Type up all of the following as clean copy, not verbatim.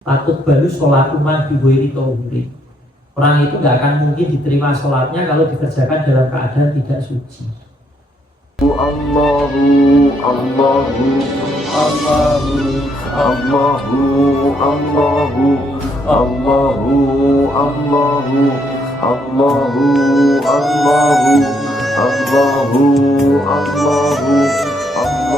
Patut balu sholatuman bihuiri tauhuri. Orang itu nggak akan mungkin diterima sholatnya kalau dikerjakan dalam keadaan tidak suci. Allahu Allahu Allahu Allahu Allahu Allahu Allahu Allahu Allahu Allahu Allahu Allahu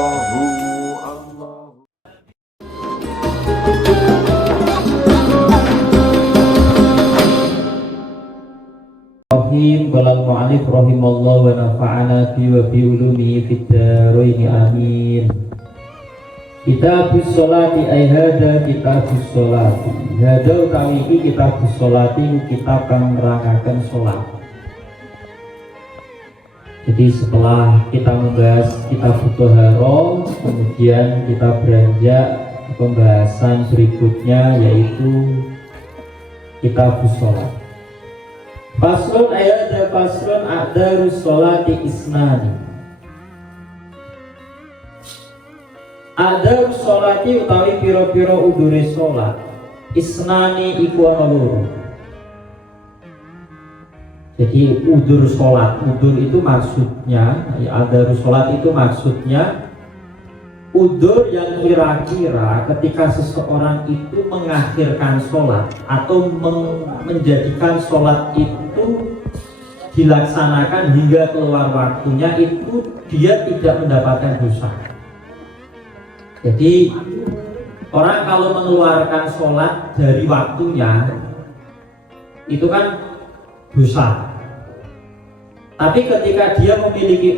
Balal mu'alif rahimallah wa nafa'ana bi wa bi ulumihi fid dharain amin. Kitabus sholati ay hada kitabus sholati. Hada utawi iki kitabus sholati kitab kang nerangaken salat. Jadi setelah kita membahas kitab Thaharah, kemudian kita beranjak ke pembahasan berikutnya yaitu kitabus sholat. Faslun ayat faslun a'darus sholati isnani. A'darus sholati utawi piro-piro udure sholat isnani iku ana loro. Jadi udur sholat, udur itu maksudnya a'darus sholat itu maksudnya udur yang kira-kira ketika seseorang itu mengakhirkan sholat atau menjadikan sholat itu dilaksanakan hingga keluar waktunya, itu dia tidak mendapatkan dosa. Jadi orang kalau mengeluarkan sholat dari waktunya itu kan dosa. Tapi ketika dia memiliki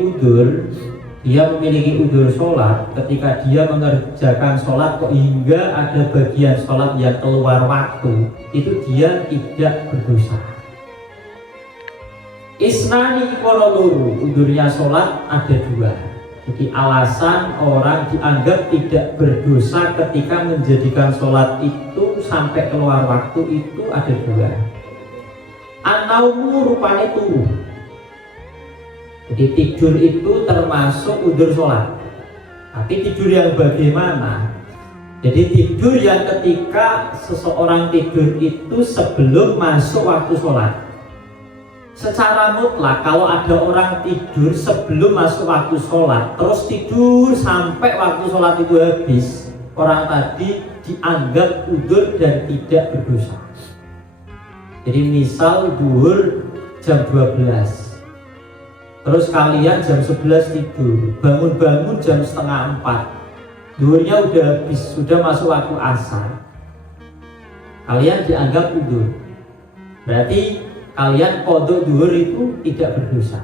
udur sholat, ketika dia mengerjakan sholat kok hingga ada bagian sholat yang keluar waktu, itu dia tidak berdosa. Isnani koroluru, udurnya sholat ada dua. Jadi alasan orang dianggap tidak berdosa ketika menjadikan sholat itu sampai keluar waktu itu ada dua. An-naumu rupanya turu. Jadi tidur itu termasuk udur sholat. Tapi tidur yang bagaimana? Jadi tidur yang ketika seseorang tidur itu sebelum masuk waktu sholat. Secara mutlak kalau ada orang tidur sebelum masuk waktu sholat terus tidur sampai waktu sholat itu habis, orang tadi dianggap udur dan tidak berdosa. Jadi misal duhur jam 12, terus kalian jam 11 tidur, bangun-bangun jam setengah 4, duhurnya udah habis, sudah masuk waktu asar, kalian dianggap udur. Berarti kalian qadha duhur itu tidak berdosa.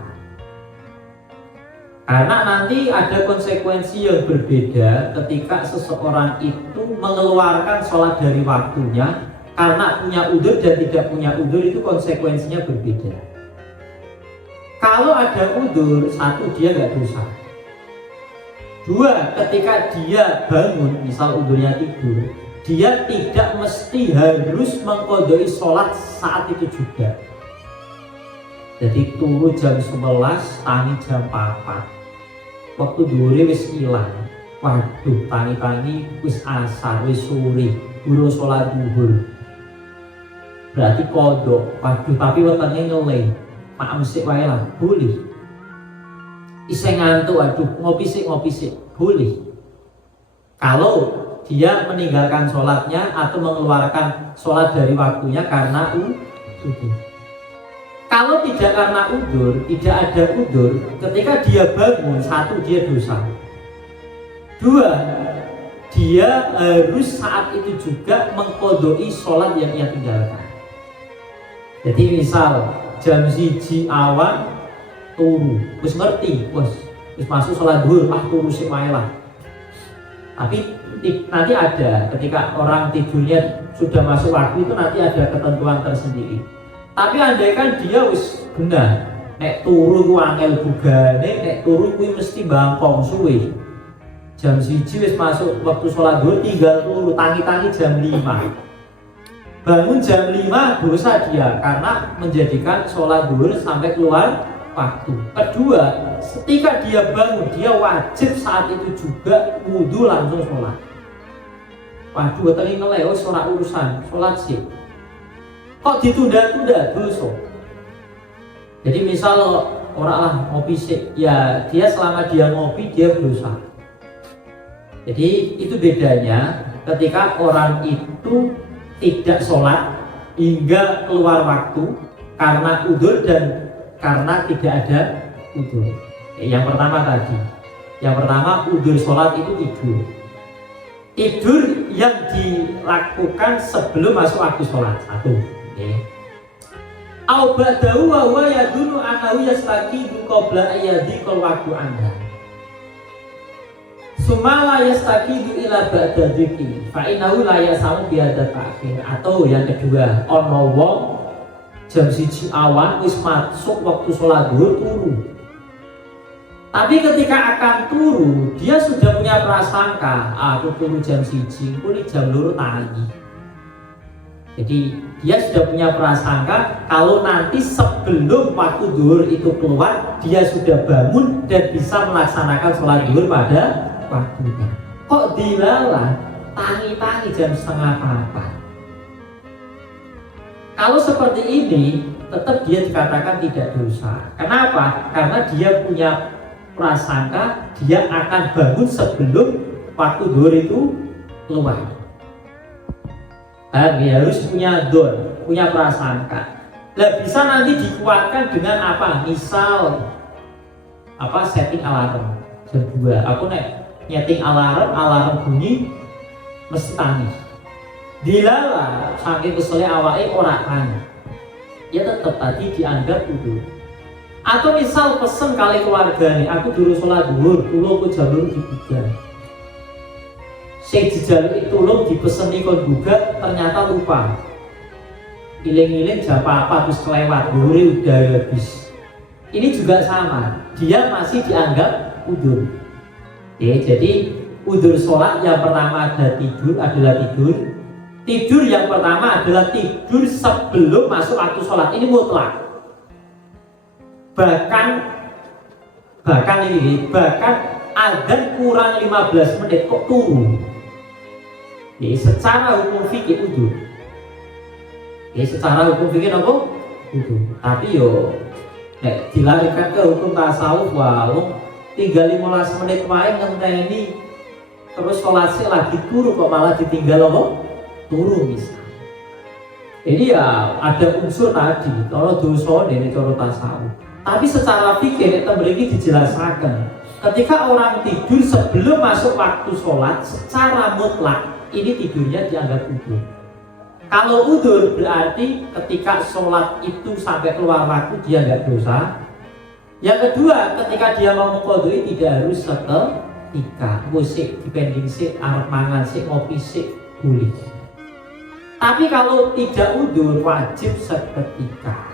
Karena nanti ada konsekuensi yang berbeda ketika seseorang itu mengeluarkan sholat dari waktunya. Karena punya udur dan tidak punya udur itu konsekuensinya berbeda. Kalau ada udur, satu dia nggak dosa. Dua, ketika dia bangun, misal udurnya tidur, dia tidak mesti harus mengqadai sholat saat itu juga. Jadi turu jam 11, tangi jam 4, waktu duhur wis ilang. Waduh, tangi wis asar, wis sore, burung sholat duhur. Berarti kodok. Waduh, tapi wetenge ngeleh. Mak mesti wae lah, boleh. Iseng ngantuk, waduh, ngopi sik, boleh. Kalau dia meninggalkan sholatnya atau mengeluarkan sholat dari waktunya karena udur. Kalau tidak karena udur, tidak ada udur, ketika dia bangun, satu dia dosa. Dua, dia harus saat itu juga mengqadai sholat yang ia tinggalkan. Jadi misal jam 1 awan turu, wis ngerti, wis masuk sholat duhur, turu sik wae lah. Tapi nanti ada ketika orang tidurnya sudah masuk waktu itu nanti ada ketentuan tersendiri. Tapi andaikan dia wis benar, nek turu ku angel bugane, nek turu kuwi mesti bangkong suwe. Jam 1 wis masuk waktu sholat duhur, tinggal turu tangi-tangi jam 5. Bangun jam 5 dosa dia karena menjadikan sholat duhur sampai keluar waktu. Kedua, ketika dia bangun dia wajib saat itu juga wudhu langsung sholat. waduh wetenge ngelek wis ora urusan, sholat sih. Kok ditunda-tunda dosa. Jadi misal orang lah ngopi sih, ya dia selama dia ngopi dia dosa. Jadi itu bedanya ketika orang itu tidak sholat hingga keluar waktu karena udzur dan karena tidak ada udzur. Yang pertama tadi, yang pertama udzur sholat itu tidur yang dilakukan sebelum masuk waktu sholat, satu. Au ba'dahu wa huwa yadunu annahu yastaqidu qabla ayyadhiqal waqtu anha. Summa la yastaqidu ila ba'da dzikri fa innahu la yasamu bi hadza ta'khir. Atau yang kedua, ono wong jam 1 awan wis masuk waktu sholat zuhur turu. Tapi ketika akan turu, dia sudah punya prasangka, aku turu jam 1, kuli jam 2 tangi. Jadi dia sudah punya prasangka kalau nanti sebelum waktu zuhur itu keluar, dia sudah bangun dan bisa melaksanakan sholat zuhur pada waktunya. Kok dilalah tangi-tangi jam 3:30? Kalau seperti ini, tetap dia dikatakan tidak dosa. Kenapa? Karena dia punya prasangka dia akan bangun sebelum waktu zuhur itu keluar. Dia harus punya don, punya prasangka. Lah bisa nanti dikuatkan dengan apa? Misal setting alarm jam 2. Aku nyeting alarm bunyi mesti tangis. Dilala saking kesele awake ora tangis. Ya tetap tadi dianggap udah. Atau misal pesen kali keluargane, aku dulu sholat zuhur, tulung ku jalur dibuka. Sing dijaluki tulung dipeseni kon gugat ternyata lupa. Iling-iling jam 4 terus kelewat, zuhur udah habis. Ini juga sama, dia masih dianggap udzur. Jadi udzur sholat yang pertama adalah tidur. Tidur yang pertama adalah tidur sebelum masuk waktu sholat. Ini mutlak. Bahkan adzan kurang 15 menit kok turun. Secara hukum fikih udzur. Secara hukum fikih apa? Udzur. Tapi yo dilarikan ke hukum tasawuf, wong tinggal 15 menit wae ngenteni terus sholat sih lagi turu kok malah ditinggal apa? Turu misal. Jadi ya ada unsur tadi kalau dosa ini cara tasawuf. Tapi secara fikih kita mriki dijelaskan ketika orang tidur sebelum masuk waktu sholat secara mutlak ini tidurnya dianggap udzur. Kalau udzur berarti ketika sholat itu sampai keluar waktu dia nggak dosa. Yang kedua, ketika dia mau mengqadhi tidak harus seketika. Musik dipending sik, arep mangan sik, ngopi sik, boleh. Tapi kalau tidak udzur wajib seketika.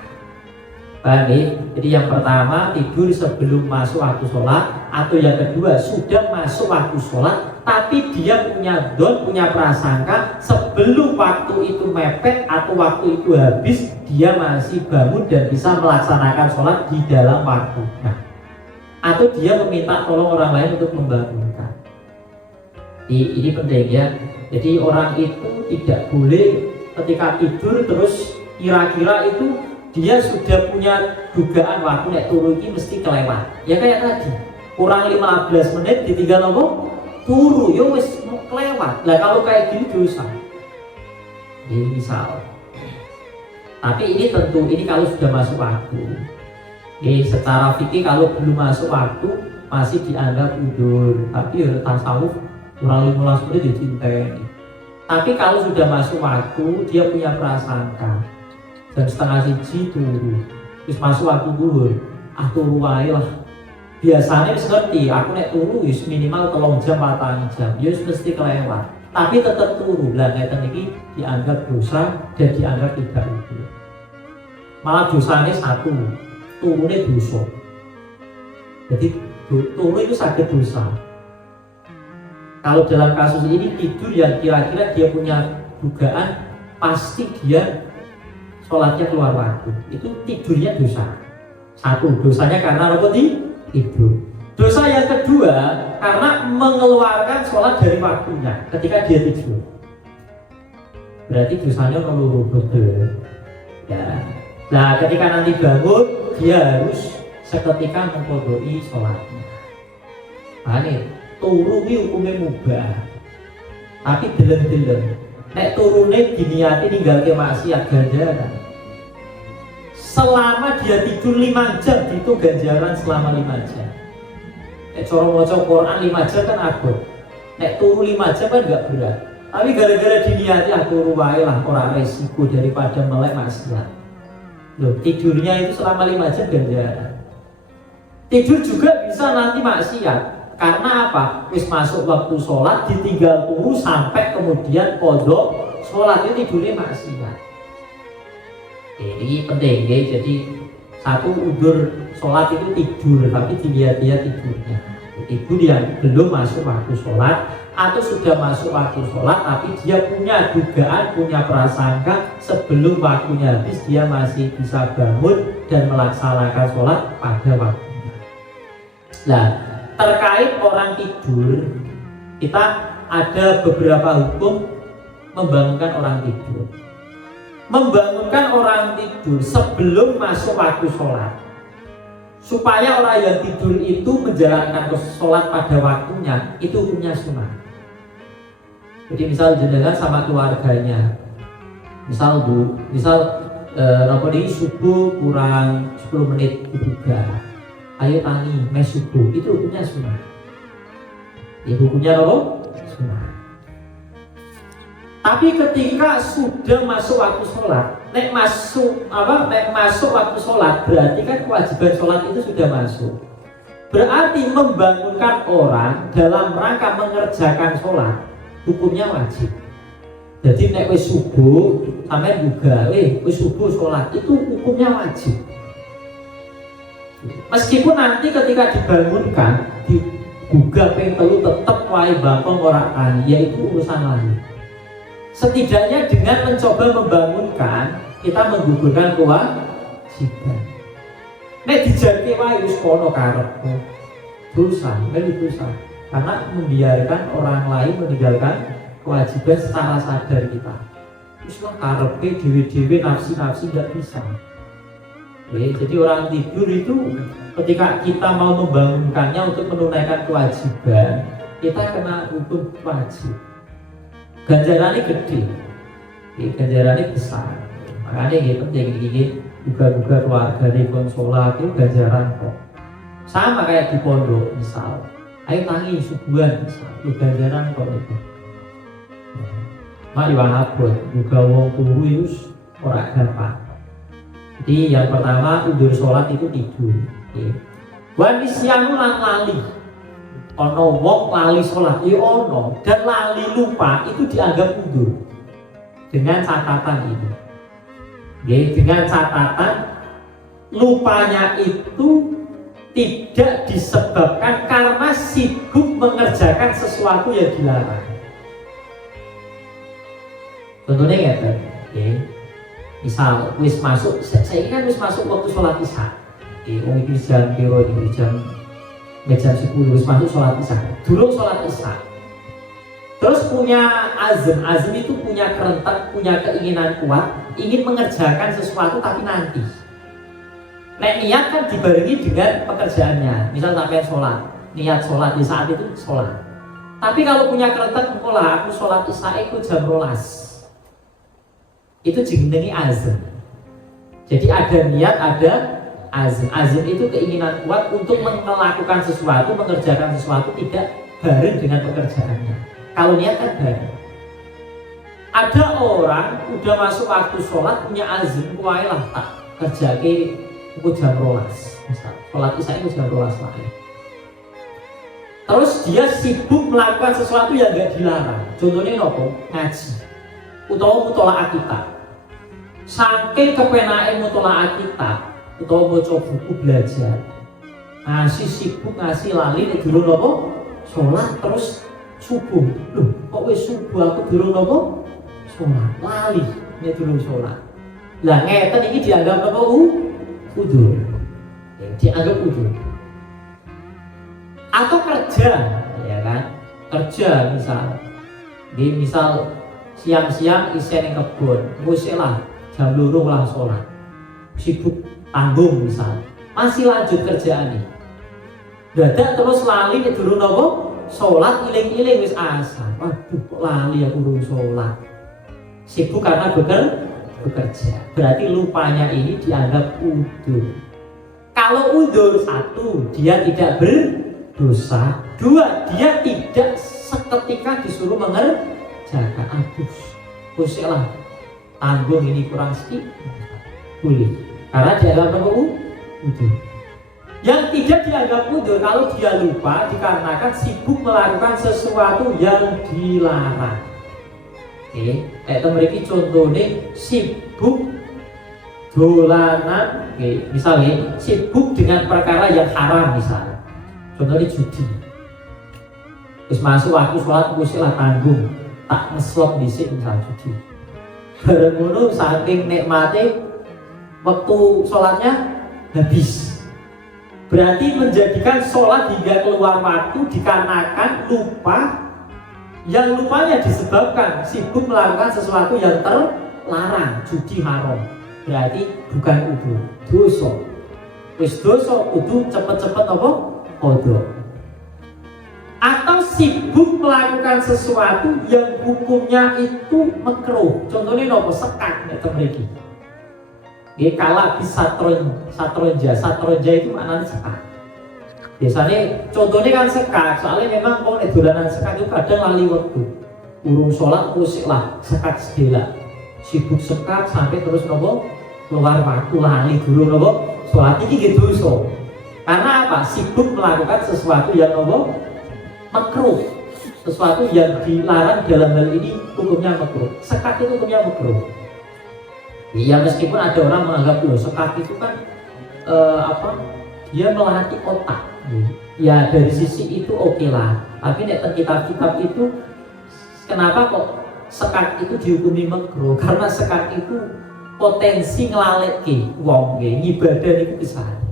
Paham ya? Jadi yang pertama tidur sebelum masuk waktu sholat, atau yang kedua sudah masuk waktu sholat tapi dia punya prasangka sebelum waktu itu mepet atau waktu itu habis dia masih bangun dan bisa melaksanakan sholat di dalam waktu. Atau dia meminta tolong orang lain untuk membangunkan. Ini penting ya. Jadi orang itu tidak boleh ketika tidur terus kira-kira itu dia sudah punya dugaan waktu nek turu iki mesti kelewat. Ya kayak tadi, kurang 15 menit ditinggal apa? Turu, yo wis mau kelewat. Lah kalau kayak gini dosa. Ini misal. Tapi ini tentu ini kalau sudah masuk waktu. Secara fikih kalau belum masuk waktu masih dianggap udzur. Tapi ya tasawuf kurang 15 menit dicintai. Tapi kalau sudah masuk waktu dia punya prasangka. Jam 1:30 turu, terus masuk waktu zuhur, turu wae lah. Biasanya wis ngerti, aku nek turu wis minimal 3 jam 4 jam, ya wis mesti kelewat. Tapi tetap turu, lah ngeten iki dianggap dosa dan dianggap tidak udzur. Malah dosanya satu, turune dosa. Jadi turu itu sakit dosa. Kalau dalam kasus ini tidur yang kira-kira dia punya dugaan pasti dia sholatnya keluar waktu, itu tidurnya dosa. Satu, dosanya karena apa? Tidur. Dosa yang kedua karena mengeluarkan sholat dari waktunya ketika dia tidur. berarti dosanya loro betul. Ya. Nah, ketika nanti bangun dia harus seketika mengqadai sholatnya. Nah, ini turu ki hukume mubah. Tapi deleng-deleng. Nek turune diniati ninggalke maksiat ganjaran. Selama dia tidur 5 jam itu ganjaran selama 5 jam. Nek cara maca Quran 5 jam kan abot. Nek turu 5 jam kan enggak berat. Tapi gara-gara diniati turu wae lah ora resiko daripada melek maksiat. Loh, tidurnya itu selama 5 jam ganjaran. Tidur juga bisa nanti maksiat. Karena apa? Wis masuk waktu sholat ditinggal turu sampai kemudian qadha sholat itu tidurnya maksiat. Ini penting ya. Jadi satu udur sholat itu tidur, tapi dilihat dia tidurnya. Tidur yang belum masuk waktu sholat atau sudah masuk waktu sholat tapi dia punya dugaan, punya prasangka sebelum waktunya habis dia masih bisa bangun dan melaksanakan sholat pada waktunya. Nah, terkait orang tidur, kita ada beberapa hukum membangunkan orang tidur. Membangunkan orang tidur sebelum masuk waktu sholat, supaya orang yang tidur itu menjalankan sholat pada waktunya, itu hukumnya sunnah. Jadi misal jenengan sama keluarganya, misal subuh kurang 10 menit juga, ayo tangi mes subuh, itu hukumnya sunnah. Ya hukumnya apa? Sunnah. Tapi ketika sudah masuk waktu sholat, nek masuk waktu sholat berarti kan kewajiban sholat itu sudah masuk. Berarti membangunkan orang dalam rangka mengerjakan sholat hukumnya wajib. Jadi nek wis subuh sampean juga wis subuh sholat itu hukumnya wajib. Meskipun nanti ketika dibangunkan digugah ping 3 tetep wae bangkong ora kan, yaitu urusan lain. Setidaknya dengan mencoba membangunkan kita menggugurkan kewajiban. Nek dijarke wae wis kono karepmu dosa, dosa. Karena membiarkan orang lain meninggalkan kewajiban secara sadar kita. Wis lah karepe dhewe-dhewe nafsi-nafsi enggak bisa. Jadi orang tidur itu ketika kita mau membangunkannya untuk menunaikan kewajiban, kita kena hukum wajib. Ganjarannya gede, ganjarannya besar. Makanya gitu penting ini juga keluarga di konsolat itu ganjaran kok. Sama kayak di pondok misal, ayo tangi subuhan misal, itu ganjaran kok itu. Mak iwang abot juga wong turu itu ora gampang. Jadi yang pertama udur sholat itu tidur. Wan isyanu lan lali. Ono wong lali sholat, ono dan lali lupa itu dianggap udur. Dengan catatan ini. Dengan catatan lupanya itu tidak disebabkan karena sibuk mengerjakan sesuatu yang dilarang. Contohnya ngeten, misal wis masuk, saya ingat wis masuk waktu sholat isya. Wong iki jam piro iki jam 10 wis masuk sholat isya. Dulu sholat isya. Terus punya azm itu punya kerentak, punya keinginan kuat, ingin mengerjakan sesuatu tapi nanti. Nek niat kan dibarengi dengan pekerjaannya. Misal sampai sholat, niat sholat di saat itu sholat. Tapi kalau punya kerentak, aku sholat isya itu jam 12. Itu jenengi azm. Jadi ada niat, ada azm. Azm itu keinginan kuat untuk melakukan sesuatu, mengerjakan sesuatu tidak bareng dengan pekerjaannya. Kalau niat kan bareng. Ada orang udah masuk waktu sholat punya azm, wae lah tak kerjake aku jam 12. Misal sholat isya itu jam 12 lagi. Terus dia sibuk melakukan sesuatu yang gak dilarang. Contohnya nopo? Ngaji. Utawa mutola'ah kitab. Saking kepenake mutola'ah kitab utawa maca buku belajar. Ngasih sibuk ngasih lali nek durung nopo? Sholat terus subuh. Loh, kok wis subuh aku durung nopo? Sholat. Lali nek durung sholat. Lah ngeten iki dianggap nopo? Udur. Dianggap udur. Atau kerja, ya kan? Kerja misal siang-siang isen yang kebun, lah jam 2 lah sholat, sibuk tanggung misal, masih lanjut kerjaan nih. Dadak terus lali nek durung napa sholat iling-iling wis asar. Waduh kok lali aku durung sholat. Sibuk karena bekerja. Berarti lupanya ini dianggap udzur. Kalau udzur, 1, dia tidak berdosa. 2, dia tidak seketika disuruh mengerjakan. Aduh, lah tanggung ini kurang sedikit. Boleh. Karena dianggap apa? Udzur. Yang tidak dianggap udzur kalau dia lupa dikarenakan sibuk melakukan sesuatu yang dilarang. Oke, kayak memiliki contohnya sibuk dolanan, misalnya sibuk dengan perkara yang haram misalnya, contohnya judi. Terus masuk waktu sholat lah tanggung, tak ngeslop dhisik misalnya judi. Bareng ngono saking nikmate waktu sholatnya habis. Berarti menjadikan sholat hingga keluar waktu dikarenakan lupa, yang lupanya disebabkan sibuk melakukan sesuatu yang terlarang, judi haram. Berarti bukan udzur, dosa. Wis dosa kudu cepet-cepet apa? Qadha. Atau sibuk melakukan sesuatu yang hukumnya itu makruh. Contohnya nopo sekat nek mriki. Nggih kala bisa satronja itu maknanya sekat. Biasanya contohnya kan sekat, soalnya memang kalau dolanan sekat itu kadang lali waktu. Urung sholat terus lah sekat sedela. Sibuk sekat sampai terus nopo keluar waktu lali dulu nopo sholat ini gitu so. Karena apa? Sibuk melakukan sesuatu yang nopo makruh, sesuatu yang dilarang dalam hal ini hukumnya makruh. Sekat itu hukumnya makruh. Ya meskipun ada orang menganggap loh sekat itu kan dia melatih otak. Ya dari sisi itu oke lah. Tapi nek kitab-kitab itu kenapa kok sekat itu dihukumi makruh? Karena sekat itu potensi ngelaleki wong ngibadah itu besar.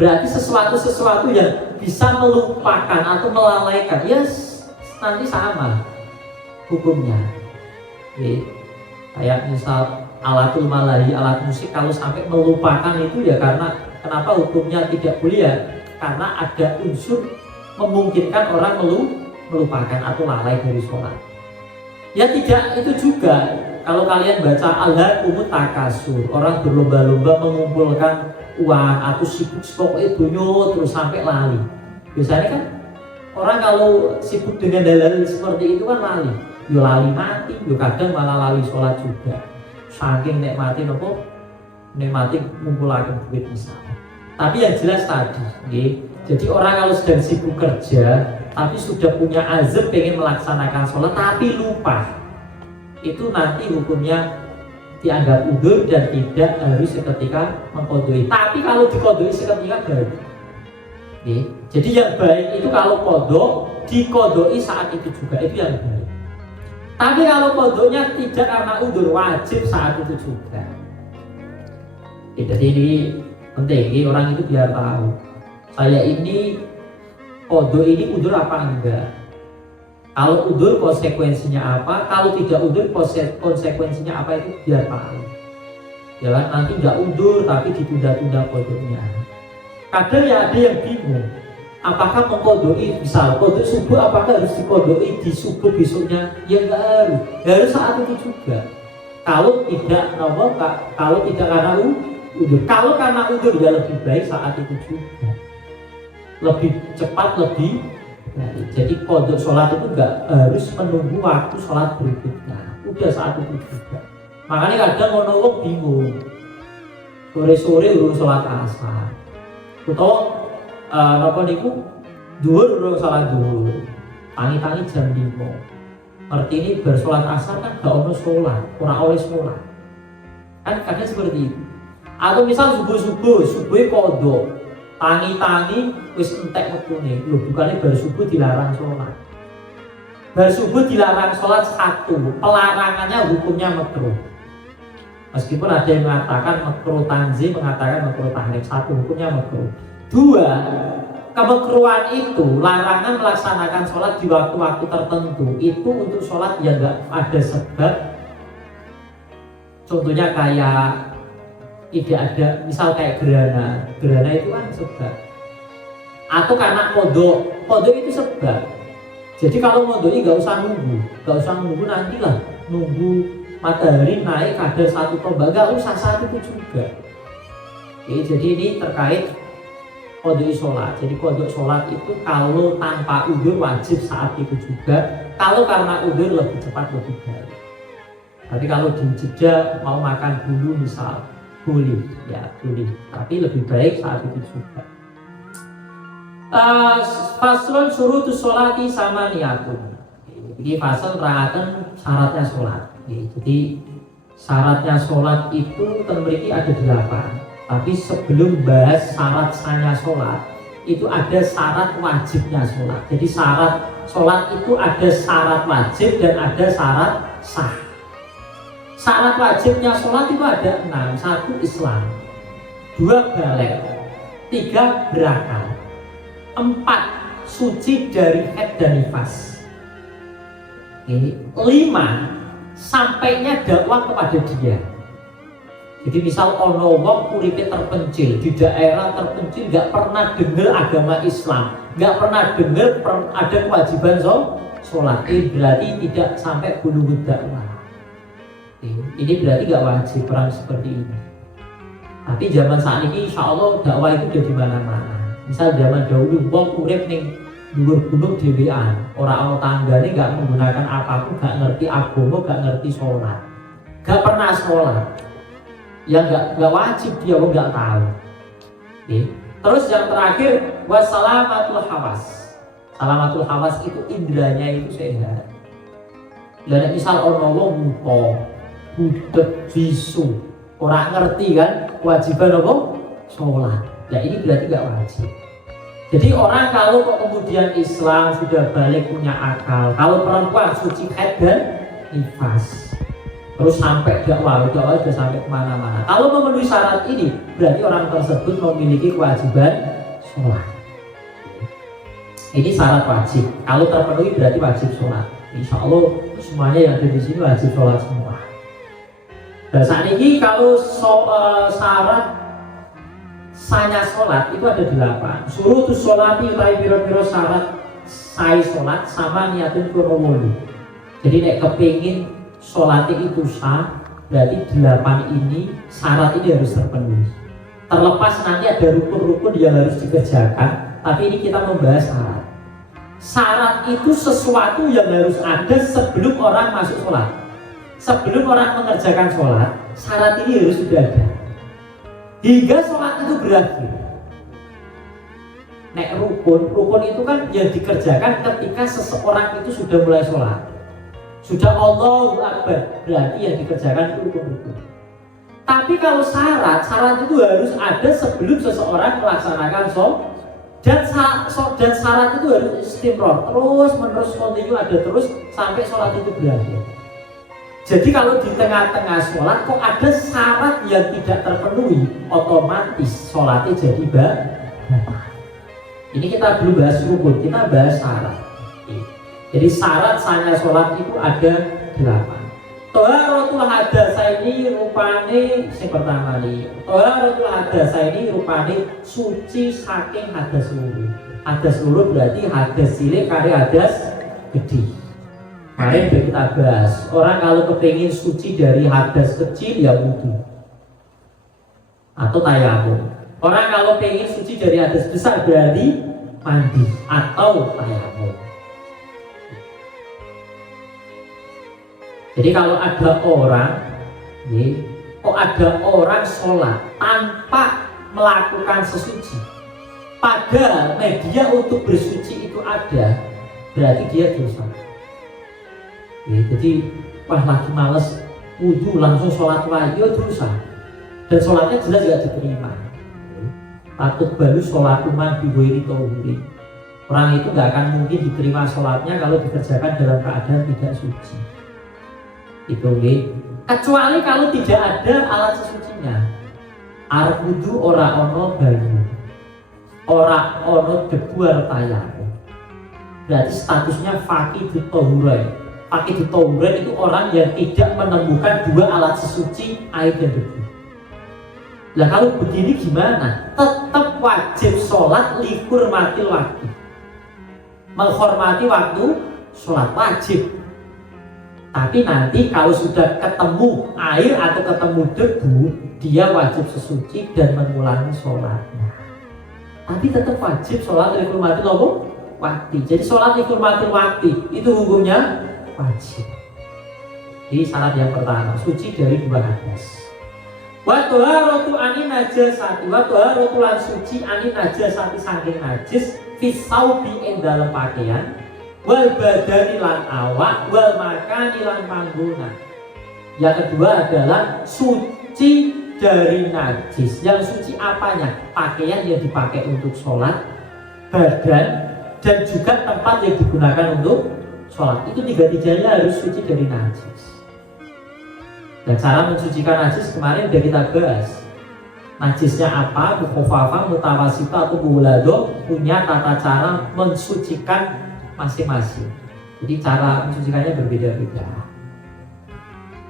Berarti sesuatu yang bisa melupakan atau melalaikan, ya nanti sama hukumnya. Kayak misal alatul malahi, alat musik kalau sampai melupakan itu ya karena kenapa hukumnya tidak boleh ya? Karena ada unsur memungkinkan orang melupakan atau lalai dari sholat. Ya tidak itu juga. Kalau kalian baca al-hakumut takasur, orang berlomba-lomba mengumpulkan uang atau sibuk pokoknya dunia terus sampai lali. Biasanya kan orang kalau sibuk dengan hal-hal seperti itu kan lali. Yo lali mati, yo kadang malah lali sholat juga. Saking nikmati nopo, nikmati ngumpulaken duit misalnya. Tapi yang jelas tadi, jadi orang kalau sedang sibuk kerja, tapi sudah punya azam pengen melaksanakan sholat tapi lupa, itu nanti hukumnya dianggap udzur dan tidak harus seketika mengqadai. Tapi kalau diqadai seketika baru. Jadi yang baik itu kalau qadha diqadai saat itu juga, itu yang baik. Tapi kalau qadanya tidak karena udzur, wajib saat itu juga. Jadi ini penting, orang itu biar tahu saya ini qadha ini udzur apa enggak. Kalau udzur konsekuensinya apa, kalau tidak udzur konsekuensinya apa, itu biar tahu. Jangan nanti nggak udzur tapi ditunda-tunda qadanya. Kadang ya ada yang bingung, apakah mengqadai misal qadha subuh apakah harus diqadai di subuh besoknya? Ya nggak harus, harus saat itu juga. Kalau tidak kalau tidak karena udzur, kalau karena udzur ya lebih baik saat itu juga. Lebih cepat, lebih. Jadi qadha sholat itu enggak harus menunggu waktu sholat berikutnya, udah saat itu juga. Makanya kadang ono wong bingung, sore-sore urung sholat asar, atau napa niku dhuwur urung sholat dhuwur, tangi-tangi jam 5. Ngerti ini bersholat asar kan gak ono sholat, ora oleh sholat. Kan kadang seperti itu. Atau misal subuh qadha, tangi-tangi wis entek wektune. Lho bukannya bar subuh dilarang sholat. Bar subuh dilarang sholat, 1, pelarangannya hukumnya makruh. Meskipun ada yang mengatakan makruh tanzih, mengatakan makruh tahrim, 1 hukumnya makruh. 2, kemekruhan itu, larangan melaksanakan sholat di waktu-waktu tertentu itu untuk sholat yang nggak ada sebab. Contohnya kayak tidak ada, misal kayak gerhana itu kan sebab. Atau karena kodok itu sebab. Jadi kalau modoi nggak usah nunggu nantilah, nunggu matahari naik kadar 1 tombak, nggak usah saat itu juga. Oke, jadi ini terkait kodok sholat. Jadi kodok sholat itu kalau tanpa udzur wajib saat itu juga. Kalau karena udzur lebih cepat lebih baik. Tapi kalau di jeda mau makan dulu misal boleh, ya boleh. Tapi lebih baik saat itu juga. Faslun syurutus sholati sama niatun. Jadi fasal terangkan syaratnya sholat. Jadi syaratnya sholat itu memiliki ada 8. Tapi sebelum bahas syarat sahnya sholat, itu ada syarat wajibnya sholat. Jadi syarat sholat itu ada syarat wajib dan ada syarat sah. Syarat wajibnya sholat itu ada 6. 1 Islam, 2 balik, 3 berakal, 4 suci dari haid dan nifas, 5 sampainya dakwah kepada dia. Jadi misal ono wong uripe terpencil di daerah terpencil, nggak pernah dengar agama Islam, nggak pernah dengar ada kewajiban sholat, berarti tidak sampai bulughud dakwah. Ini berarti nggak wajib perang seperti ini. Tapi zaman saat ini insya Allah dakwah itu udah di mana-mana. Misal zaman dahulu wong urip ning dhuwur gunung dhewean, ora ana tanggane, nggak menggunakan apapun, nggak ngerti agama, nggak ngerti sholat, nggak pernah sholat. Ya nggak wajib dia, nggak tahu. Terus yang terakhir wassalamatul hawas. Salamatul hawas itu indranya itu sehat. Dan misal ono wong muto, budek, bisu, orang ngerti kan kewajiban apa? Sholat. Nah ini berarti nggak wajib. Jadi orang kalau kok kemudian Islam sudah balik punya akal, kalau perempuan suci haid dan nifas, terus sampai dakwah sudah sampai kemana-mana. Kalau memenuhi syarat ini, berarti orang tersebut memiliki kewajiban sholat. Ini syarat wajib. Kalau terpenuhi berarti wajib sholat. Insya Allah semuanya yang ada di sini wajib sholat semua. Dan saat ini kalau syarat sahnya sholat itu ada 8. Syurutus sholati utai biro-biro syarat sai sholat sama niatun kurowolu. Jadi nek kepingin sholatnya itu sah, berarti 8 ini syarat ini harus terpenuhi. Terlepas nanti ada rukun-rukun yang harus dikerjakan, tapi ini kita membahas syarat. Syarat itu sesuatu yang harus ada sebelum orang masuk sholat. Sebelum orang mengerjakan sholat, syarat ini harus sudah ada hingga sholat itu berakhir. Nek rukun itu kan yang dikerjakan ketika seseorang itu sudah mulai sholat, sudah Allahu Akbar, berarti yang dikerjakan itu rukun-rukun. Tapi kalau syarat itu harus ada sebelum seseorang melaksanakan sholat. Dan syarat itu harus istimror, terus menerus kontinu ada terus sampai sholat itu berakhir. Jadi kalau di tengah-tengah sholat kok ada syarat yang tidak terpenuhi, otomatis sholatnya jadi batal. Ini kita belum bahas rukun, kita bahas syarat. Jadi syarat sahnya sholat itu ada 8. Thaharatul hadatsaini rupane sing pertama nih. Thaharatul hadatsaini rupane suci saking hadas loro. Hadas loro berarti hadas cilik kali hadas gede. Mari kita bahas. Orang kalau kepingin suci dari hadas kecil ya wudu atau tayamum. Orang kalau pengen suci dari hadas besar berarti mandi atau tayamum. Jadi kalau ada orang, kok ada orang sholat tanpa melakukan sesuci, padahal media untuk bersuci itu ada, berarti dia dosa. Jadi wah lagi males wudhu langsung sholat lagi, dosa. Dan sholatnya jelas tidak diterima. Patut baru sholat umat diwiri tawuri. Orang itu nggak akan mungkin diterima sholatnya kalau dikerjakan dalam keadaan tidak suci. Itu kecuali kalau tidak ada alat sesucinya. Arep wudu ora ono banyu. ora ono debu arep tayamum. Berarti statusnya faqidut tahurain. Faqidut tahurain itu orang yang tidak menemukan dua alat sesuci, air dan debu. Lah kalau begini gimana? Tetap wajib sholat lihurmatil waktu. Menghormati waktu sholat wajib. Tapi nanti kalau sudah ketemu air atau ketemu debu, dia wajib sesuci dan mengulangi sholatnya. Tapi tetap wajib sholat lihurmatil waktu. Jadi sholat lihurmatil waktu itu hukumnya wajib. Jadi syarat yang pertama, suci dari dua hadas. Wa taharatu anin najasati, wa taharatu lan suci anin najasati saking najis fi saubi ing dalem pakaian, wal badani lan awak, wal makani lan panggonan. Yang kedua adalah suci dari najis. Yang suci apanya? Pakaian yang dipakai untuk sholat, badan, dan juga tempat yang digunakan untuk sholat. Itu tiga-tiganya harus suci dari najis. Dan cara mensucikan najis kemarin sudah kita bahas. Najisnya apa? Mukhafafah, mutawasita atau muwalado punya tata cara mensucikan masing-masing. Jadi cara mensucikannya berbeda-beda.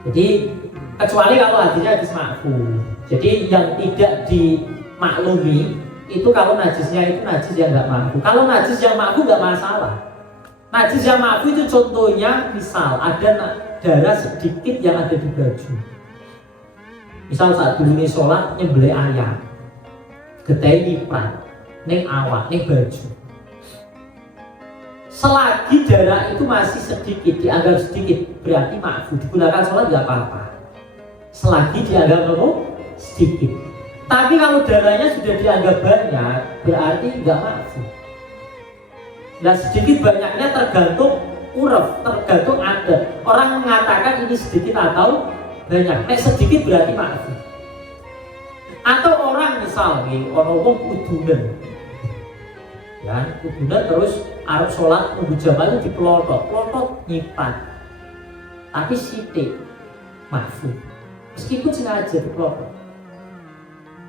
Jadi kecuali kalau hadisnya hadis ma'fu. Jadi yang tidak dimaklumi itu kalau najisnya itu najis yang nggak ma'fu. Kalau najis yang ma'fu nggak masalah. Najis yang ma'fu itu contohnya misal ada darah sedikit yang ada di baju. Misal saat dulu ini sholat nyembelih ayam, getih nyiprat, neng awak, neng baju. Selagi darah itu masih sedikit, dianggap sedikit, berarti ma'fu, digunakan sholat nggak apa-apa. Selagi dianggap sedikit. Tapi kalau darahnya sudah dianggap banyak, berarti nggak ma'fu. Nah sedikit banyaknya tergantung uraf, tergantung adat. Orang mengatakan ini sedikit atau banyak. Nek sedikit berarti ma'fu. Atau orang misalnya orang wong kudunan, ya kudunan terus arep sholat nunggu jamaah itu dipelotot nyipat. Tapi sithik ma'fu. Meskipun sengaja dipelotot.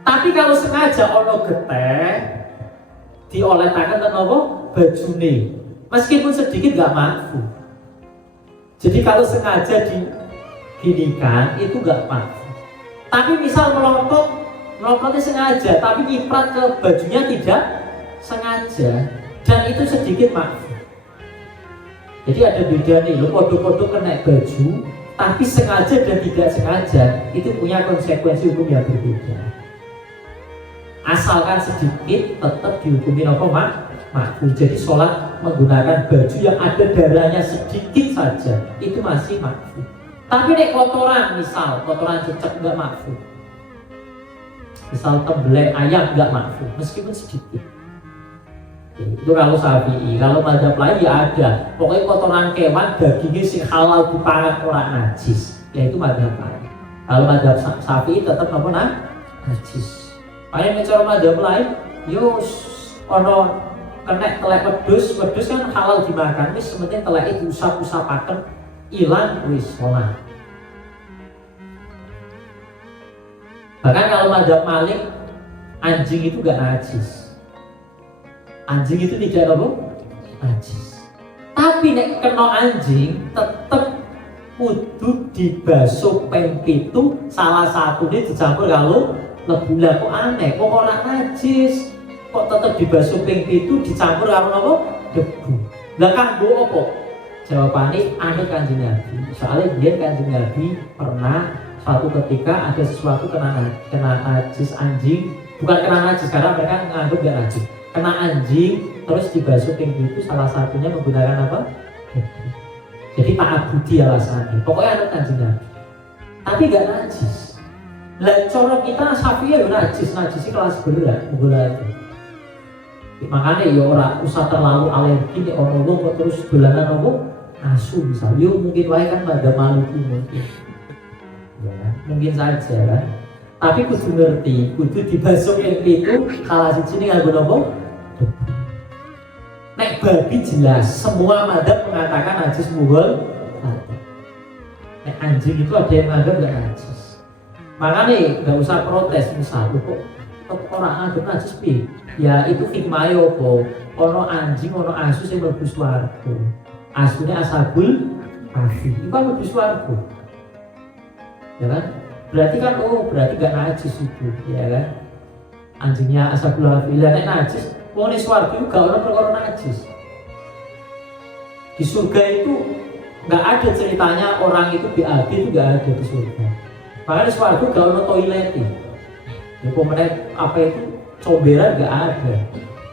Tapi kalau sengaja ono geteh dioletaken ten apa bajune. Meskipun sedikit gak ma'fu. Jadi kalau sengaja diginikan itu gak ma'fu. Tapi misal melototnya sengaja, tapi nyiprat ke bajunya tidak sengaja, dan itu sedikit ma'fu. Jadi ada beda nih, lo podo-podo kena baju, tapi sengaja dan tidak sengaja itu punya konsekuensi hukum yang berbeda. Asalkan sedikit tetap dihukumi apa ma'fu. Jadi sholat menggunakan baju yang ada darahnya sedikit saja itu masih ma'fu. Tapi nek kotoran, misal kotoran cecek nggak ma'fu. Misal tembeleng ayam nggak ma'fu, meskipun sedikit. Itu kalau Syafi'i. Kalau madzhab lain ya ada. Pokoknya kotoran kewan dagingnya sing halal dipangan orang najis. Ya itu madzhab lain. Kalau madzhab Syafi'i tetap apa najis. Paling mencara madzhab lain, yo ono kena telek wedhus kan halal dimakan, wis sementing teleke diusap-usapaken ilang wis sholat. Bahkan kalau madzhab Malik, anjing itu gak najis. Anjing itu tidak apa? Najis. Tapi nek kena anjing tetep kudu dibasuh ping 7, salah satunya dicampur kalau lebu. Lah kok aneh, kok ora najis? Kok tetap dibasuh ping 7 dicampur karo apa? Debu. Lah kanggo apa? Jawabannya anut Kanjeng Nabi. Soalnya dia Kanjeng Nabi pernah suatu ketika ada sesuatu kena najis anjing, bukan kena najis karena mereka menganggap gak najis. Kena anjing terus dibasuh ping 7, salah satunya menggunakan apa? Debu. Jadi ta'abudi alasannya. Pokoknya anut Kanjeng Nabi. Tapi gak najis. Lah cara kita Syafi'i ya najisnya kelas berat menggunakan itu. Makanya ya orang usah terlalu alergi nih orang kok terus dolanan apa asu misal yo mungkin wae kan pada Maluku mungkin ya mungkin saja kan, tapi kudu ngerti kudu dibasuh yang itu salah siji ning nganggo napa. Nek babi jelas semua madzhab mengatakan najis mughal. Nek anjing itu ada yang menganggap gak najis. Makanya gak usah protes misal kok orang anggap najis piye? Ya itu hikmahe opo? Ono anjing, ono asu sing mlebu swarga. Asune ashabul kahfi. Iku kan mlebu swarga. Ya kan? Berarti kan berarti gak najis itu, ya kan? Anjingnya ashabul kahfi. Lah nek najis, wong ning swarga gak ono perkara najis. Di surga itu nggak ada ceritanya orang itu BAB itu nggak ada di surga. Bahkan di surga gak ada toilet. Ya pemenang apa itu comberan nggak ada.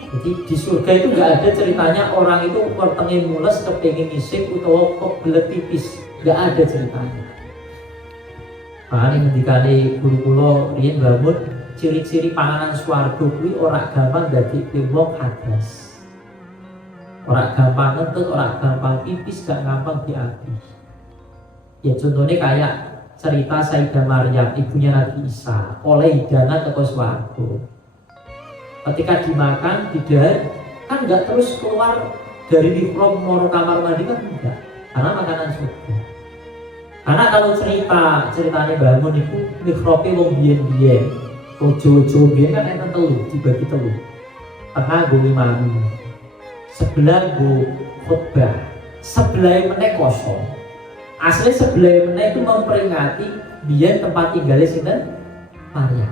Jadi di surga itu nggak ada ceritanya orang itu pertengi mules kepengin ngising atau kebelet pipis, nggak ada ceritanya. Bahkan ketika guru kulo riyen bangun ciri-ciri panganan swarga kuwi ora gampang dadi wong hadas. Orang gampang ngentut, orang gampang pipis, gak gampang dihabis. Ya contohnya kayak cerita Sayyidah Maryam, ibunya Nabi Isa, oleh hidangan ke swarga. Ketika dimakan, didahar, kan gak terus keluar dari mihrab moro kamar mandi kan enggak, karena makanan surga. Karena kalau ceritanya bangun itu mihrabnya wong biyen-biyen, ojo-ojo biyen kan enten telu, dibagi telu. Tengah gue imami. Sebelah bu khutbah, sebelah meneh kosong. Asli sebelah meneh itu memperingati biar tempat tinggalnya sinten Maryam.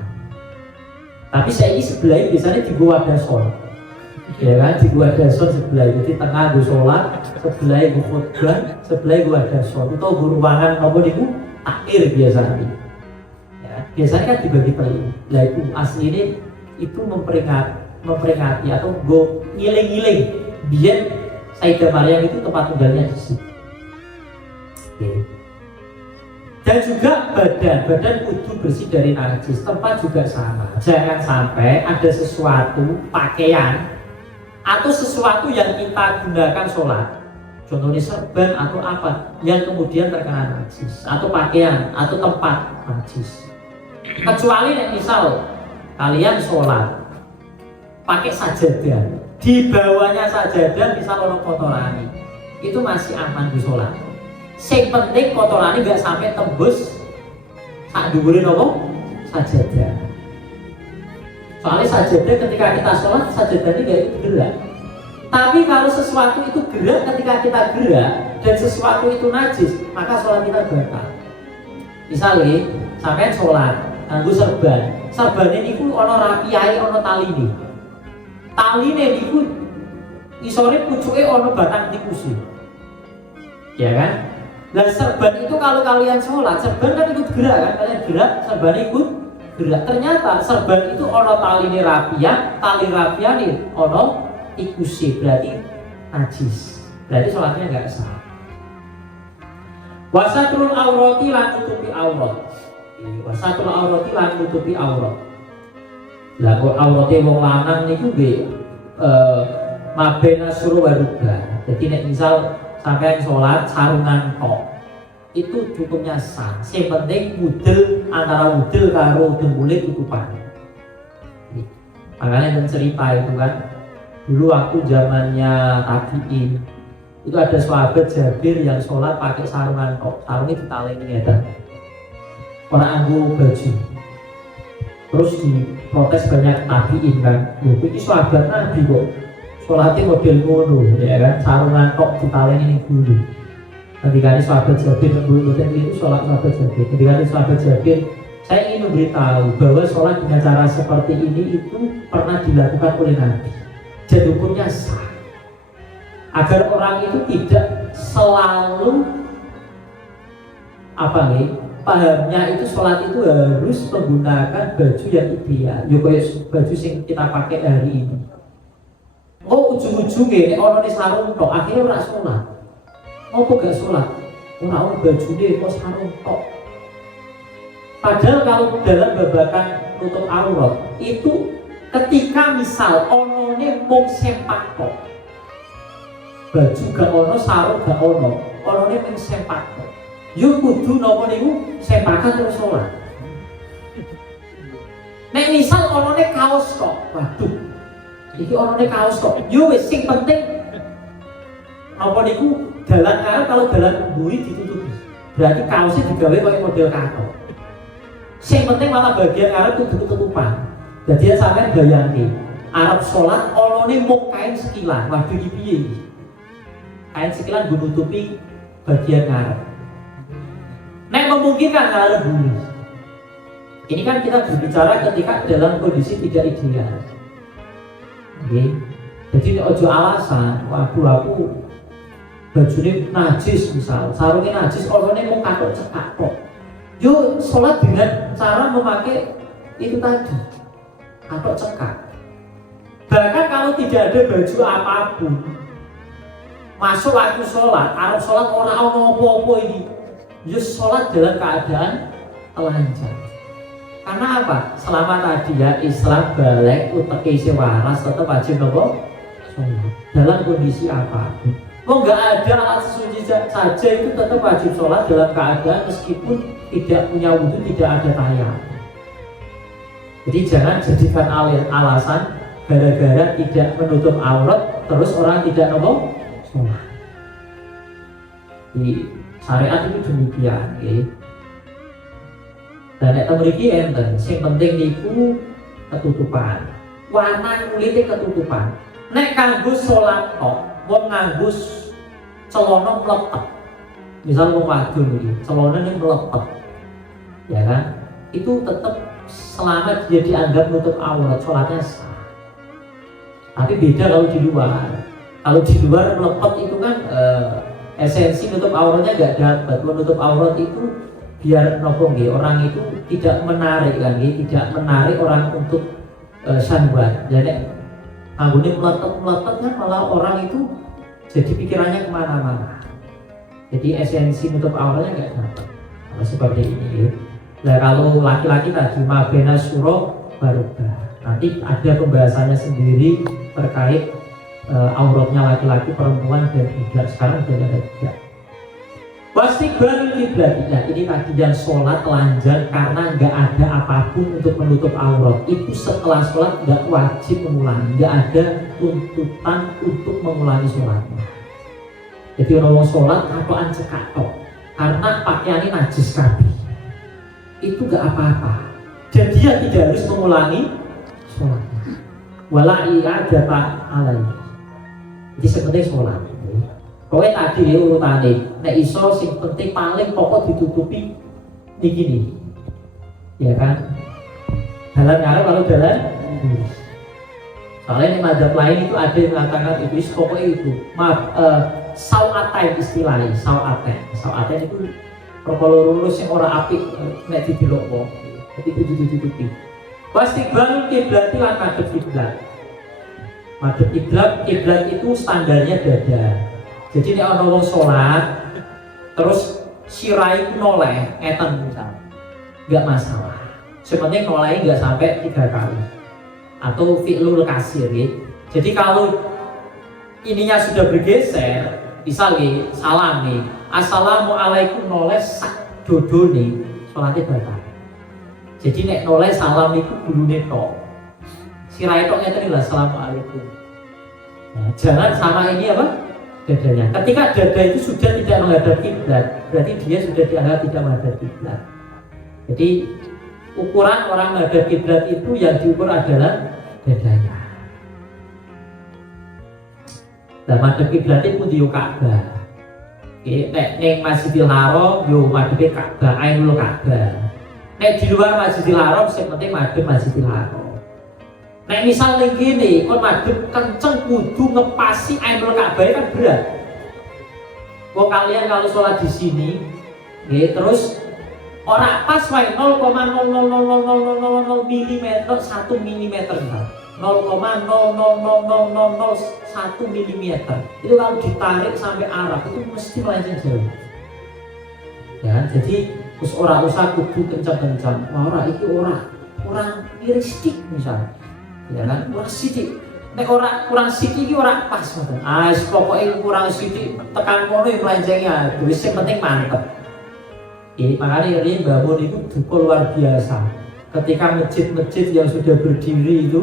Tapi saya ini sebelah biasanya di gua dason, ya kan, di gua dason sebelah. Jadi tengah gua sholat, sebelah gua khutbah, sebelah gua dason. Itu ruangan apa niku akhir biasanya. Ya, biasanya kan dibagi telu. Lah itu asli ini itu memperingati atau go ngiling-ngiling biar Sayyidah Maryam itu tempat tinggalnya di situ. Dan juga badan kudu bersih dari najis. Tempat juga sama. Jangan sampai ada sesuatu pakaian atau sesuatu yang kita gunakan sholat, contohnya serban atau apa, yang kemudian terkena najis, atau pakaian atau tempat najis. Kecuali misal kalian sholat pakai sajadah, di bawahnya sajadah misal ono kotoran, itu masih aman di sholat. Yang penting kotoran gak sampai tembus sak dhuwure napa sajadah. Soalnya sajadah ketika kita sholat, sajadah ini gak gerak. Tapi kalau sesuatu itu gerak ketika kita gerak dan sesuatu itu najis, maka sholat kita batal. Misalnya sampai sholat nganggo serban ini ku ono rapiahe, ono taline. Taline niku isore pucuke ono batang tikus. Ya kan? Dan serban itu kalau kalian sholat, serban kan ikut gerak kan? Kalian gerak, serban ikut gerak. Ternyata serban itu ono taline rapia, tali rapia nih ono tikusi, berarti najis. Berarti sholatnya nggak sah. Wasatul aurati lan nutupi aurat. Wasatul aurati lan nutupi aurat. Lah kok aurate wong lanang niku nggih mabena suruh waruba. Jadi nek misal sampai sholat sarungan tok itu hukumnya sah. Yang penting wudel antara wudel karo dengkule tutupan. Makanya dan cerita itu kan dulu waktu zamannya tabiin itu ada sahabat Jabir yang sholat pakai sarungan tok, sarungnya ditaleni ngeten. Orang anggo baju. Terus diprotes banyak tabiin kan. Loh, ini sahabat Nabi kok sholatnya model ngono, ya kan, sarungan tok ditaleni ning gulu. Ketika ini sahabat Jabir itu sholat sahabat Jabir. Ketika ini sahabat Jabir, saya ingin memberitahu bahwa sholat dengan cara seperti ini itu pernah dilakukan oleh Nabi. Jadi hukumnya sah. Agar orang itu tidak selalu pahamnya itu sholat itu harus menggunakan baju yang ideal. Yuk baju yang kita pakai hari ini. Oh ujung-ujungnya orang ini sarung tok, akhirnya orang sholat. Oh kok gak sholat? Orang bajunya kok sarung tok. Padahal kalau dalam babakan tutup aurat itu ketika misal ono ini mung sempak tok, baju gak ono, sarung gak ono ini mung sempak tok. Yuk kudu nopo niku sempakan terus sholat. Nek misal ono ini kaos tok, waduh iki orangnya kaos kok. Yo wis sing penting apa niku dalan karep, kalau dalan mburi ditutupi. Berarti kaosnya digawe koyo model kato. Sing penting malah bagian karep kudu ketutupan. Jadi sampean bayangke, arep salat olone mung kain sekilan, waduh iki piye iki? Kain sekilan gue nutupi bagian ngarep. Nek memungkinkan ngarep buri. Ini kan kita berbicara ketika dalam kondisi tidak ideal. Oke. Jadi ojo alasan, waduh aku bajune najis misal, sarungnya najis, olone mung katok cekak kok. Yuk sholat dengan cara memakai itu tadi, katok cekak. Bahkan kalau tidak ada baju apapun, masuk waktu sholat, arep sholat orang ono apa-apa ini, yuk sholat dalam keadaan telanjang. Karena apa? Selama tadi ya Islam balik utek isi waras tetap wajib nopo sholat dalam kondisi apapun. Mau nggak ada alat sesuci saja itu tetap wajib sholat dalam keadaan meskipun tidak punya wudhu, tidak ada tayamum. Jadi jangan jadikan alasan gara-gara tidak menutup aurat terus orang tidak nopo sholat. Di syariat itu demikian. Okay. Dan nek mriki enten, sing penting niku ketutupan. Warna kulite ketutupan. Nek kanggo sholat kok wong nganggo celana mlepet. Misal wong wadon iki, celanane mlepet. Ya kan? Itu tetap selama dia dianggap nutup aurat, sholatnya sah. Tapi beda kalau di luar. Kalau di luar mlepet itu kan esensi nutup auratnya nggak dapat. Menutup aurat itu biar nopo nggih, orang itu tidak menarik kan nggih, tidak menarik orang untuk syahwat. Jadi anggone meletet kan malah orang itu jadi pikirannya kemana-mana. Jadi esensi nutup auratnya nggak dapat. Nah, seperti ini. Nah kalau laki-laki tadi mabena suro barokah. Nanti ada pembahasannya sendiri terkait auratnya laki-laki, perempuan dan tidak. Sekarang sudah ada tidak. Wastiqbalul kiblat. Nah ini tadi yang sholat telanjang karena nggak ada apapun untuk menutup aurat. Itu setelah sholat nggak wajib mengulangi, nggak ada tuntutan untuk mengulangi sholatnya. Jadi orang sholat katokan cekak tok karena pakaiannya najis kabeh. Itu nggak apa-apa. Jadi dia tidak harus mengulangi sholatnya. Wala i'adata alaihi. Jadi seperti sholat. Kowe tadi ya urutane, nek iso sing penting paling pokok ditutupi niki nih, ya kan? Dalam ngarep kalau dalam, soalnya di madzhab lain itu ada yang mengatakan itu pokoknya itu, sawatain istilahnya, sawatain itu perkara lurus yang orang apik nek didelok kok, jadi itu ditutupi. Pasti bang kiblati lan madhep kiblat. Madhep kiblat itu standarnya dada. Jadi nek ana wong salat terus sirai noleh ngeten misal. Enggak masalah. Sebenarnya noleh enggak sampai 3 kali. Atau fi'lul kasir gitu. Jadi kalau ininya sudah bergeser, misal nih salam nih. Assalamualaikum noleh sak dodone salatnya batal. Jadi nek noleh salam itu gulune tok. Sirai tok ngeten lho assalamualaikum. Nah, jangan sama ini apa? Dadanya. Ketika dada itu sudah tidak menghadap kiblat, berarti dia sudah dianggap tidak menghadap kiblat. Jadi ukuran orang menghadap kiblat itu yang diukur adalah dadanya. Dan menghadap kiblat itu di Ka'bah. Nek Masjidil Haram yo madhepe Ka'bah, Ainul Ka'bah. Nek di luar Masjidil Haram sing penting madhep Masjidil Haram. Nek misal ning kene kon madhep kenceng kudu ngepasi Ainul Ka'bah kan berat. Kok kalian kalau sholat di sini, nggih terus ora pas wae 0,0000000 mm, 1 mm kan. 0,0000001 mm. Itu kalau ditarik sampai arah itu mesti melenceng jauh. Ya, jadi terus ora usah kudu kencang-kencang. Ora iki orang iristik misalnya. Ya kan kurang sidik. Nek kurang sidik iki ora pas ngoten. Pokoke kurang sidik tekan kono yang melencengnya. Wis sing penting mantep. Makanya ini bangun itu duka luar biasa. Ketika masjid-masjid yang sudah berdiri itu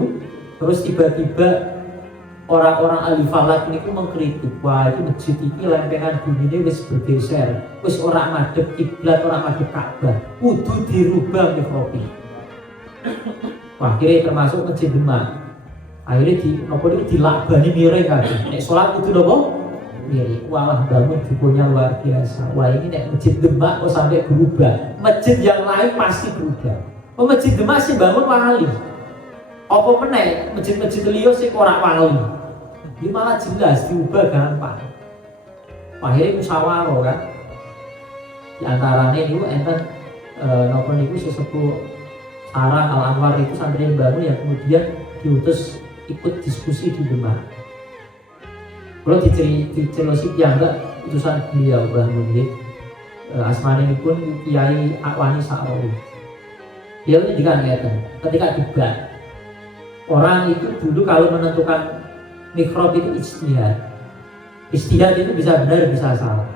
terus tiba-tiba orang-orang ahli falak ini mengkritik, wah itu masjid ini lempengan bumi ini wis bergeser, wis orang madhep kiblat, orang madhep Ka'bah, kudu dirubah mikrofi. Wah, akhirnya termasuk Masjid Demak. Akhirnya dilakbani miring kabeh. Nek salat kudu napa? Miring. Walah bangun dukunya luar biasa. Wah, ini nek Masjid Demak kok sampai berubah. Masjid yang lain pasti berubah. Masjid Demak sih bangun wali. Apa meneh masjid-masjid liya sing ora wali. Ini malah jelas diubah gampang. Akhirnya musyawarah kan. Di antaranya niku enten napa niku sesepuh Sarang Al Anwar itu santri yang baru yang kemudian diutus ikut diskusi di Demak. Kalau dicelosi piyambak utusan beliau bangun nggih. Asmane pun Kiai Akwani Sa'rawi. Dia ngendikan ngeten, ketika debat orang itu dulu kalau menentukan mikrob itu ijtihad. Ijtihad itu bisa benar bisa salah.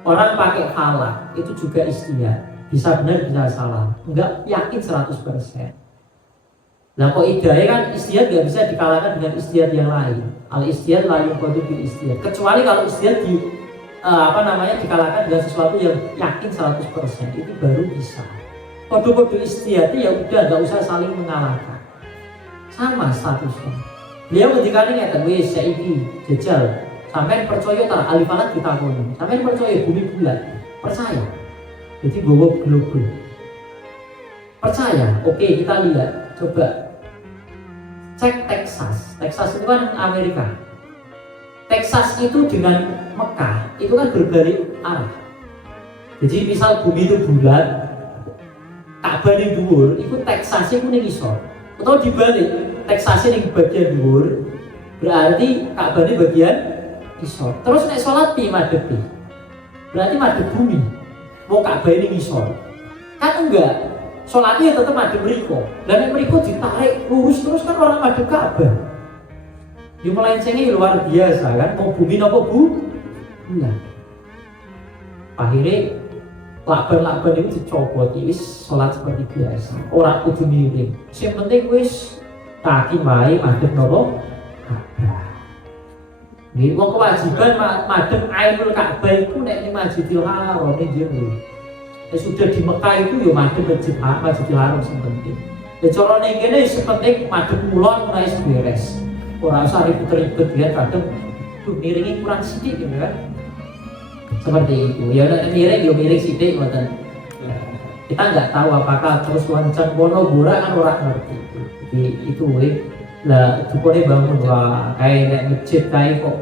Orang pakai falak itu juga ijtihad. Bisa benar, bisa salah, enggak yakin 100%. Nah kok idahnya kan istihad nggak bisa dikalahkan dengan istihad yang lain. Al istihad lain kode bil istihad. Kecuali kalau istihad dikalahkan dengan sesuatu yang yakin 100%, itu baru bisa. Kode-kode istihad ya udah nggak usah saling mengalahkan. Sama statusnya. Beliau ketika ini ngeten, wis saiki jajal, sampai percaya tar alifalat kita kono, sampai percaya bumi bulat, percaya. Jadi bawa global. Percaya? Oke, kita lihat. Coba cek Texas. Texas itu kan Amerika. Texas itu dengan Mekah itu kan berbalik arah. Jadi misal bumi itu bulat, Ka'bah di dhuwur, itu Texas itu ning isor. Atau dibalik, Texas ning bagian dhuwur, berarti Ka'bah di bagian isor. Terus nek salat pi madhep pi. Berarti madhep bumi. Mau Ka'bah ini ngisor kan enggak, sholatnya tetap madhep mriko. Dan mriko ditarik lurus terus kan orang madhep Ka'bah. Dia melencengnya luar biasa kan, mau bumi nopo bulan. Akhirnya lakban itu dicopot, wis sholat seperti biasa. Orang kudu miring. Yang penting wis kaki wae madhep nopo Ka'bah. Nih, wong kewajiban madhep ainul Ka'bah itu nek ning Masjidil Haram ning jero. Sudah di Mekah itu yo madhep Masjidil Haram sing penting. Ya cara ning kene sing penting madhep kulon ora beres. Ora usah ribet-ribet ya kadang miringi kurang sithik gitu kan. Seperti itu. Ya nek miring yo miring sithik ngoten. Kita nggak tahu apakah terus wancang bono bora kan ora ngerti. Jadi itu lah dukune bangun wah kayak nek masjid kae kok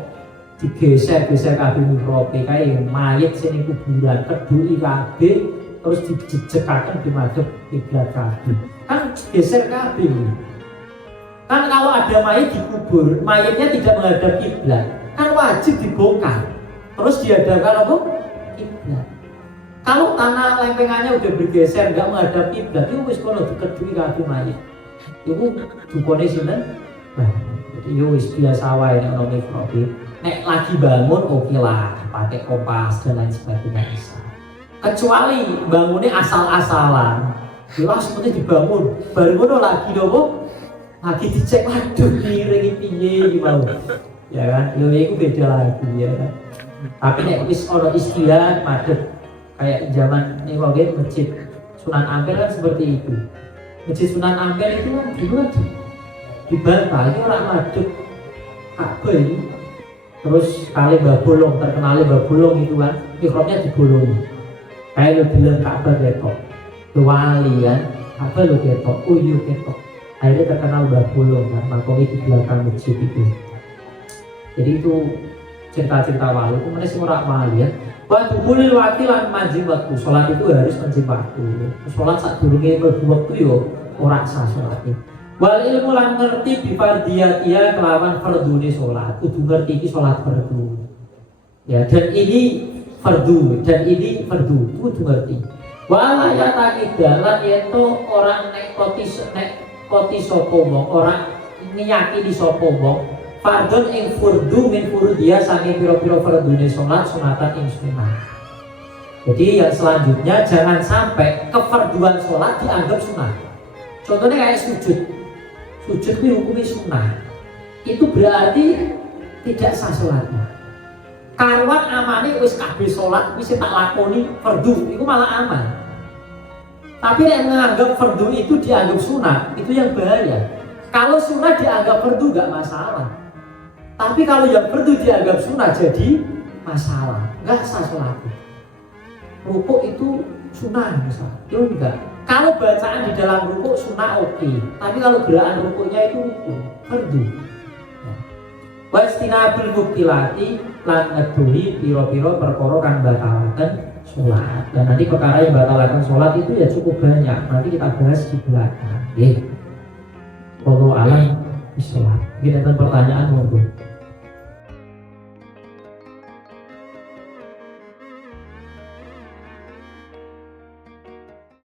digeser kabeh mikrobe kae mayit sing kuburan keduki kabeh terus dijejekaken di madhep kiblat kabeh kan geser kabeh. Kan kalau ada mayit dikubur, mayitnya tidak menghadap kiblat, kan wajib dibongkar terus dihadapkan apa? Kiblat. Kalau tanah lempengannya udah bergeser nggak menghadap kiblat, itu wis kono dikeduki kabeh mayit. Iku dukune sinten? Nah, jadi yo wis biasa wae nek ono mikrobe. Nek lagi bangun oke lah, pakai kompas dan lain sebagainya bisa. Kecuali bangunnya asal-asalan. Jelas seperti dibangun, baru ngono lagi dopo? Lagi dicek waduh miring piye iki mau. Ya kan? Yo iku beda lagi ya kan. Tapi nek wis ono istihad madhep kayak zaman nih wae masjid Sunan Ampel kan seperti itu. Masjid Sunan Ampel itu kan dibantah, itu orang madhep Ka'bah itu. Terus kali Mbah Bolong, terkenal Mbah Bolong itu kan, mikrobnya dibolongi. Kayak lo bilang Ka'bah ketok, lo wali kan, Ka'bah lo ketok, uyu ketok. Akhirnya terkenal Mbah Bolong kan, makomnya di belakang masjid itu. Jadi itu cerita-cerita wali, itu mana sih orang wali ya. Waktu mulil waktu lan manjing waktu, sholat itu harus manjing waktu. Sholat saat durungnya waktu yo orang sah sholatnya. Wal ilmu lan ngerti bifardiyatiyah kelawan fardune sholat. Kudu ngerti ini sholat fardu. Ya dan ini fardu dan ini fardu. Kudu ngerti. Wala ya takidalan yaitu orang nek koti sopo wong orang nyakini sopo wong. Fardun ing furdu min furudiyah saking piro-piro fardune sholat sunatan ing sunnah. Jadi yang selanjutnya jangan sampai kefarduan sholat dianggap sunnah. Contohnya kayak sujud itu hukumnya sunnah. Itu berarti tidak sah sholatnya. Karuan amane wis kabeh sholat wis tak lakoni fardu, itu malah aman. Tapi yang menganggap fardu itu dianggap sunat, itu yang bahaya. Kalau sunat dianggap fardu nggak masalah. Tapi kalau yang fardu dianggap sunat jadi masalah, nggak sah sholat. Rukuk itu sunat misalnya, itu enggak. Kalau bacaan di dalam rukuk sunat oke, tapi kalau gerakan rukuknya itu rukuk, fardu. Wastinabul muktilati lan ngeduhi piro-piro perkara kang batalaken sholat. Dan nanti perkara yang batalaken sholat itu ya cukup banyak. Nanti kita bahas di belakang. Wallahu a'lam bishawab. Mungkin ada pertanyaan monggo.